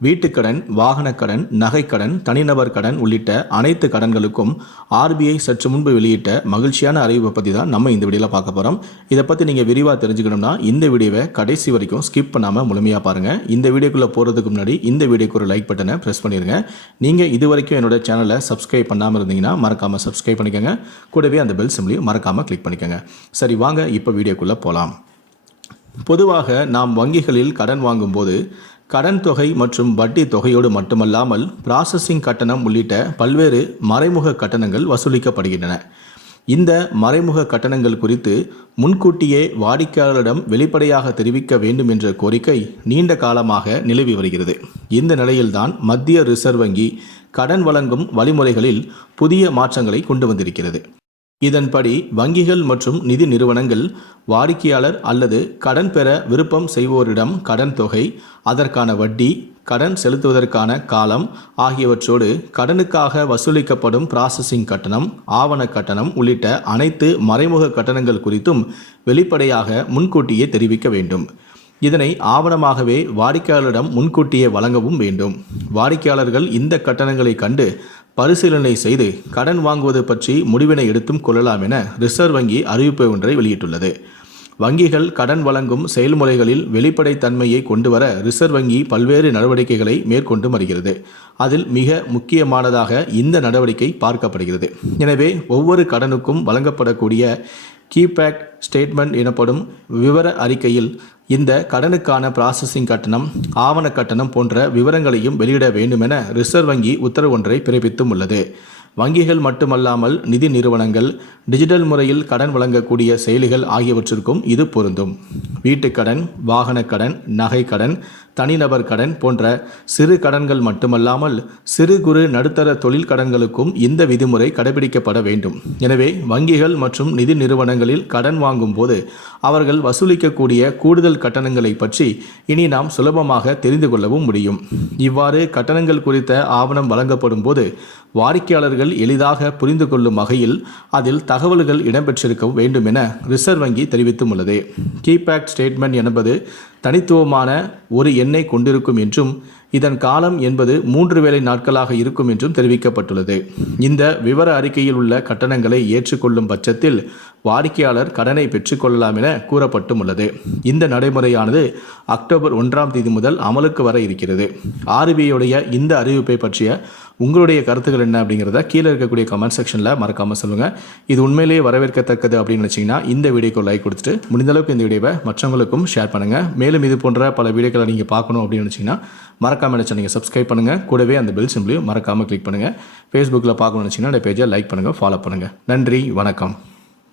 வீட்டுக்கடன் வாகனக்கடன் நகைக்கடன் தனிநபர் கடன் உள்ளிட்ட அனைத்து கடன்களுக்கும் ஆர்பிஐ சற்று முன்பு வெளியிட்ட மகிழ்ச்சியான அறிவிப்பை பற்றி தான் நம்ம இந்த வீடியோவில் பார்க்க போகிறோம் இதை பற்றி நீங்கள் விரிவாக தெரிஞ்சுக்கணும்னா இந்த வீடியோவை கடைசி வரைக்கும் ஸ்கிப் பண்ணாமல் முழுமையாக பாருங்கள் இந்த வீடியோக்குள்ளே போகிறதுக்கு முன்னாடி இந்த வீடியோக்கு ஒரு லைக் பட்டனை ப்ரெஸ் பண்ணிடுங்க நீங்கள் இது வரைக்கும் என்னோட சேனலை சப்ஸ்கிரைப் பண்ணாமல் இருந்தீங்கன்னா மறக்காமல் சப்ஸ்கிரைப் பண்ணிக்கோங்க. கூடவே அந்த பெல் சிம்லையும் மறக்காமல் கிளிக் பண்ணிக்கோங்க. சரி வாங்க இப்போ வீடியோக்குள்ளே போகலாம் பொதுவாக நாம் வங்கிகளில் கடன் வாங்கும்போது கடன் தொகை மற்றும் வட்டி தொகையோடு மட்டுமல்லாமல் ப்ராசஸிங் கட்டணம் உள்ளிட்ட பல்வேறு மறைமுக கட்டணங்கள் வசூலிக்கப்படுகின்றன. இந்த மறைமுக கட்டணங்கள் குறித்து முன்கூட்டியே வாடிக்கையாளரிடம் வெளிப்படையாக தெரிவிக்க வேண்டும் என்ற கோரிக்கை நீண்ட காலமாக நிலவி வருகிறது. இந்த நிலையில்தான் மத்திய ரிசர்வ் வங்கி கடன் வழங்கும் வழிமுறைகளில் புதிய மாற்றங்களை கொண்டு வந்திருக்கிறது. இதன்படி வங்கிகள் மற்றும் நிதி நிறுவனங்கள் வாடிக்கையாளர் அல்லது கடன் பெற விருப்பம் செய்வோரிடம் கடன் தொகை அதற்கான வட்டி கடன் செலுத்துவதற்கான காலம் ஆகியவற்றோடு கடனுக்காக வசூலிக்கப்படும் ப்ராசஸிங் கட்டணம் ஆவண கட்டணம் உள்ளிட்ட அனைத்து மறைமுக கட்டணங்கள் குறித்தும் வெளிப்படையாக முன்கூட்டியே தெரிவிக்க வேண்டும். இதனை ஆவணமாகவே வாடிக்கையாளரிடம் முன்கூட்டியே வழங்கவும் வேண்டும். வாடிக்கையாளர்கள் இந்த கட்டணங்களை கண்டு பரிசீலனை செய்து கடன் வாங்குவது பற்றி முடிவினை எடுத்தும் கொள்ளலாம் என ரிசர்வ் வங்கி அறிவிப்பு ஒன்றை வெளியிட்டுள்ளது. வங்கிகள் கடன் வழங்கும் செயல்முறைகளில் வெளிப்படைத்தன்மையை கொண்டுவர ரிசர்வ் வங்கி பல்வேறு நடவடிக்கைகளை மேற்கொண்டு வருகிறது. அதில் மிக முக்கியமானதாக இந்த நடவடிக்கை பார்க்கப்படுகிறது. எனவே ஒவ்வொரு கடனுக்கும் வழங்கப்படக்கூடிய கீபேக் ஸ்டேட்மெண்ட் எனப்படும் விவர அறிக்கையில் இந்த கடனுக்கான ப்ராசஸிங் கட்டணம் ஆவண கட்டணம் போன்ற விவரங்களையும் வெளியிட வேண்டுமென ரிசர்வ் வங்கி உத்தரவு ஒன்றை பிறப்பித்தும் உள்ளது. வங்கிகள் மட்டுமல்லாமல் நிதி நிறுவனங்கள் டிஜிட்டல் முறையில் கடன் வழங்கக்கூடிய செயலிகள் ஆகியவற்றிற்கும் இது பொருந்தும். வீட்டுக்கடன் வாகனக்கடன் நகைக்கடன் தனிநபர் கடன் போன்ற சிறு கடன்கள் மட்டுமல்லாமல் சிறு குறு நடுத்தர தொழில் கடன்களுக்கும் இந்த விதிமுறை கடைபிடிக்கப்பட வேண்டும். எனவே வங்கிகள் மற்றும் நிதி நிறுவனங்களில் கடன் வாங்கும் போது அவர்கள் வசூலிக்கக்கூடிய கூடுதல் கட்டணங்களை பற்றி இனி நாம் சுலபமாக தெரிந்து கொள்ளவும் முடியும். இவ்வாறு கட்டணங்கள் குறித்த ஆவணம் வழங்கப்படும் போது வாடிக்கையாளர்கள் எளிதாக புரிந்து கொள்ளும் வகையில் அதில் தகவல்கள் இடம்பெற்றிருக்க வேண்டும் என ரிசர்வ் வங்கி தெரிவித்துள்ளது கீபேக் ஸ்டேட்மெண்ட் என்பது தனித்துவமான ஒரு எண்ணை கொண்டிருக்கும் என்றும் இதன் காலம் என்பது மூன்று வேலை நாட்களாக இருக்கும் என்றும் தெரிவிக்கப்பட்டுள்ளது. இந்த விவர அறிக்கையில் உள்ள கட்டணங்களை ஏற்றுக்கொள்ளும் பட்சத்தில் வாடிக்கையாளர் கடனை பெற்றுக்கொள்ளலாம் என கூறப்பட்டும் உள்ளது இந்த நடைமுறையானது அக்டோபர் ஒன்றாம் தேதி முதல் அமலுக்கு வர இருக்கிறது. ஆர்பிஐயுடைய இந்த அறிவிப்பை பற்றிய உங்களுடைய கருத்துக்கள் என்ன அப்படிங்கிறத கீழே இருக்கக்கூடிய கமெண்ட் செக்ஷனில் மறக்காமல் சொல்லுங்கள் இது உண்மையிலேயே வரவேற்கத்தக்கது அப்படின்னு நினச்சிங்கன்னா இந்த வீடியோக்கு லைக் கொடுத்துட்டு முடிந்தளவுக்கு இந்த வீடியோவை மற்றவங்களுக்கும் ஷேர் பண்ணுங்கள் மேலும் இது போன்ற பல வீடியோக்களை நீங்கள் பார்க்கணும் அப்படின்னு நினச்சிங்கன்னா மறக்காமல் நினச்சா நீங்கள் சப்ஸ்கிரைப் பண்ணுங்கள் கூடவே அந்த பெல் சிம்பிளையும் மறக்காமல் கிளிக் பண்ணுங்கள் ஃபேஸ்புக்கில் பார்க்கணும்னு நினச்சிங்கன்னா அந்த பேஜை லைக் பண்ணுங்கள் ஃபாலோ பண்ணுங்கள் நன்றி வணக்கம்.